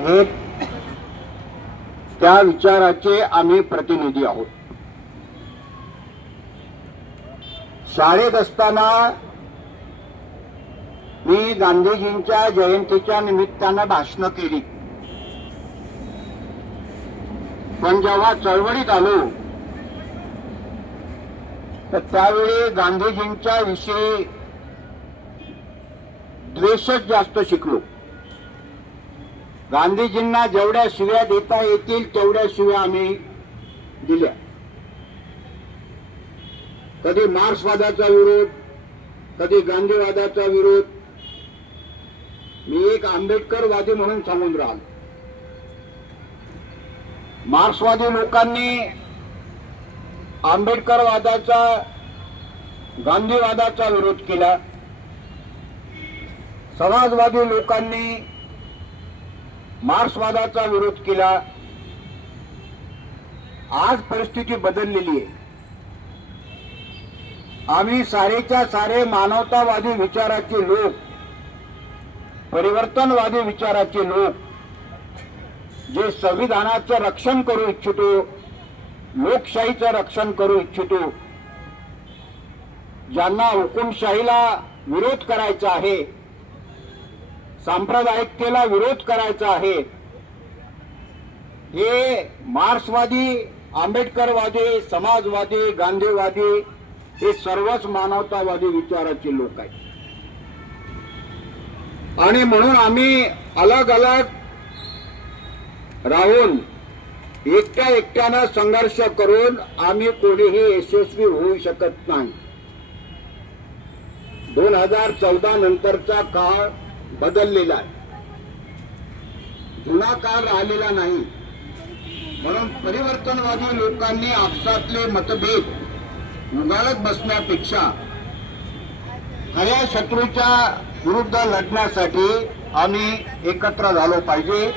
हे त्या विचाराचे आम्ही प्रतिनिधी आहोत. शाळेत असताना मी गांधीजींच्या जयंतीच्या निमित्तानं भाषणं केली, पण जेव्हा चळवळीत आलो तर त्यावेळी गांधीजींच्या विषयी द्वेषच जास्त शिकलो. गांधीजींना जेवढ्या शिव्या देता येतील तेवढ्या शिव्या आम्ही दिल्या. कधी मार्क्सवादाचा विरोध, कधी गांधीवादाचा विरोध. मी एक आंबेडकरवादी म्हणून सांगून राहिलो. मार्क्सवादी लोकांनी आंबेडकरवादाचा, गांधीवादाचा विरोध केला. समाजवादी लोकांनी मार्क्सवादाचा विरोध केला. आज परिस्थिती बदललेली आहे. आम्ही सारेच्या सारे मानवतावादी विचाराचे लोक, परिवर्तनवादी विचाराचे लोक, जे संविधानाचं रक्षण करू इच्छितो, लोकशाहीचं रक्षण करू इच्छितो, ज्यांना हुकुमशाहीला विरोध करायचा आहे, सांप्रदायिकतेला विरोध करायचा आहे, हे मार्क्सवादी, आंबेडकरवादी, समाजवादी, गांधीवादी हे सर्वच मानवतावादी विचाराचे लोक आहेत. आणि म्हणून आम्ही अलग अलग राहून एकट्यानं संघर्ष करून आम्ही कोणीही यशस्वी होऊ शकत नाही. 2014 नंतरचा काळ बदललेला आहे, जुना काळ राहिलेला नाही. म्हणून परिवर्तनवादी लोकांनी आपसातले मतभेद उगाळत बसण्यापेक्षा खऱ्या शत्रूच्या विरुद्ध लढण्यासाठी आम्ही एकत्र झालो पाहिजे.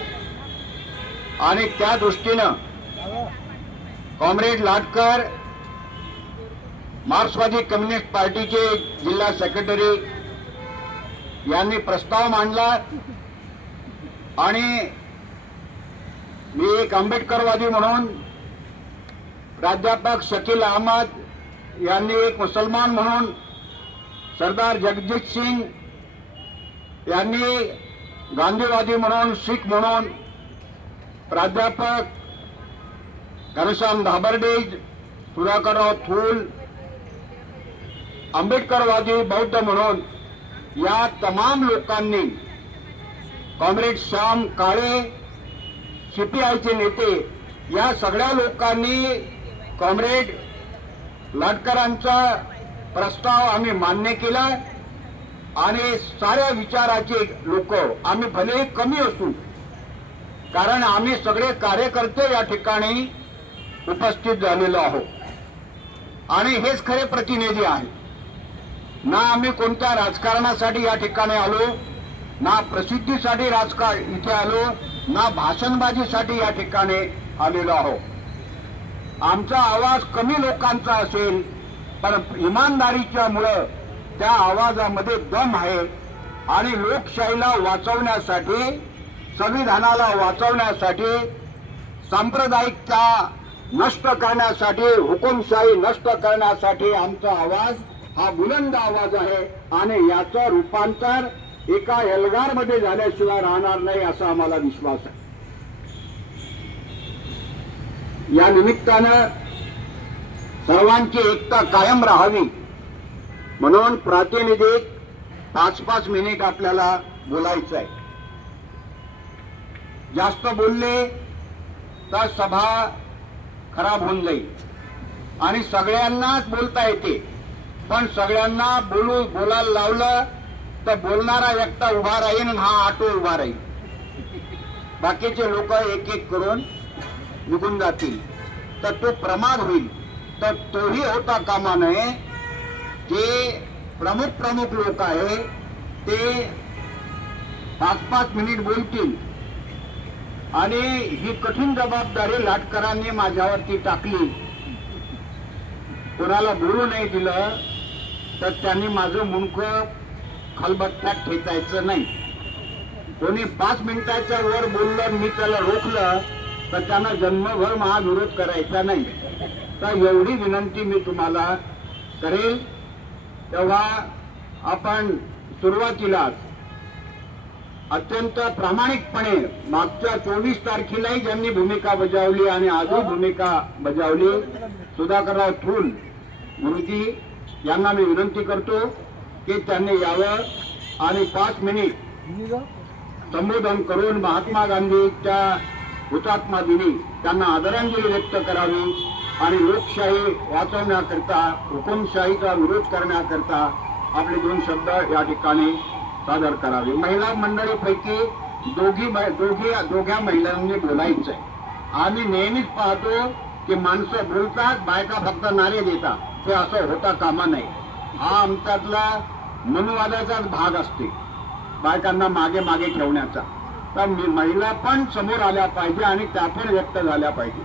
आणि त्या दृष्टीनं कॉम्रेड लाटकर, मार्क्सवादी कम्युनिस्ट पार्टीचे जिल्हा सेक्रेटरी यांनी प्रस्ताव मांडला. आणि मी एक आंबेडकरवादी म्हणून, प्राध्यापक शकील अहमद यांनी एक मुसलमान म्हणून, सरदार जगजीत सिंग यांनी गांधीवादी म्हणून, शीख म्हणून, प्राध्यापक घनश्याम धाबर्डे, सुधाकरराव थूल आंबेडकरवादी बौद्ध म्हणून या तमाम लोकांनी, कॉम्रेड श्याम काळे सीपीआयचे नेते, या सगळ्या लोकांनी कॉम्रेड लाटकरांचा प्रस्ताव आम्ही मान्य केला. आणि साऱ्या विचाराचे लोक आम्ही भले कमी असू, कारण आम्ही सगळे कार्यकर्ते या ठिकाणी उपस्थित झालेलो आहोत. आणि हेच खरे प्रतिनिधी आहे. ना आम्ही कोणत्या राजकारणासाठी या ठिकाणी आलो, ना प्रसिद्धीसाठी राजकारण इथे आलो, ना भाषणबाजीसाठी या ठिकाणी आलेलो आहोत. आमचा आवाज कमी लोकांचा असेल, पण इमानदारीच्या मुळे त्या आवाजामध्ये दम आहे. आणि लोकशाहीला वाचवण्यासाठी, संविधानाला वाचवण्यासाठी, सांप्रदायिकता नष्ट करण्यासाठी, हुकुमशाही नष्ट करण्यासाठी आमचा आवाज हा बुलंद आवाज आहे. आणि याचं रूपांतर एका एल्गारमध्ये झाल्याशिवाय राहणार नाही असा आम्हाला विश्वास आहे. या निमित्तानं सर्वांची एकता कायम राहावी म्हणून प्रातिनिधिक 5-5 मिनिट आपल्याला बोलायचं आहे. जास्त बोलले तर सभा खराब होऊन जाईल. आणि सगळ्यांनाच बोलता येते, पण सगळ्यांना बोलायला लावलं तर बोलणारा एकटा उभा राहील आणि हा ऑटो उभा राहील. बाकीचे लोक एक एक करून निघून जातील, तर तो प्रमाद होईल. तर तोही होता कामा नये. जे प्रमुख लोक आहे ते 5-5 मिनिट बोलतील. आणि ही कठीण जबाबदारी लाटकरांनी माझ्यावरती टाकली. कोणाला बोलू नाही दिलं तर त्यांनी माझं मुंडकं खलबत्त्यात ठेचायचं नाही. कोणी 5 मिनिटाच्या वर बोललं मी त्याला रोखलं तर त्यांना जन्मभर महाविरोध करायचा नाही. तर एवढी विनंती मी तुम्हाला करेल. तेव्हा आपण सुरुवातीलाच अत्यंत प्रामाणिकपणे मागच्या 24 तारखेलाही ज्यांनी भूमिका बजावली आणि आजही भूमिका बजावली, सुधाकरराव थूल गुरुजी यांना मी विनंती करतो की त्यांनी यावं आणि 5 मिनिट संबोधन करून महात्मा गांधीच्या हुतात्मा दिनी त्यांना आदरांजली व्यक्त करावी आणि लोकशाही वाचवण्याकरता, हुकुमशाहीचा विरोध करण्याकरता आपले 2 शब्द या ठिकाणी सादर करावे. महिला मंडळीपैकी दोघ्या महिलांनी बोलायचंय. आम्ही नेहमीच पाहतो की माणसं बोलतात, बायका फक्त नारे देतात. ते असं होता कामा नये. हा आमच्यातला मनुवादाचाच भाग असते, बायकांना मागे मागे ठेवण्याचा. तर महिला पण समोर आल्या पाहिजे आणि त्या पण व्यक्त झाल्या पाहिजे.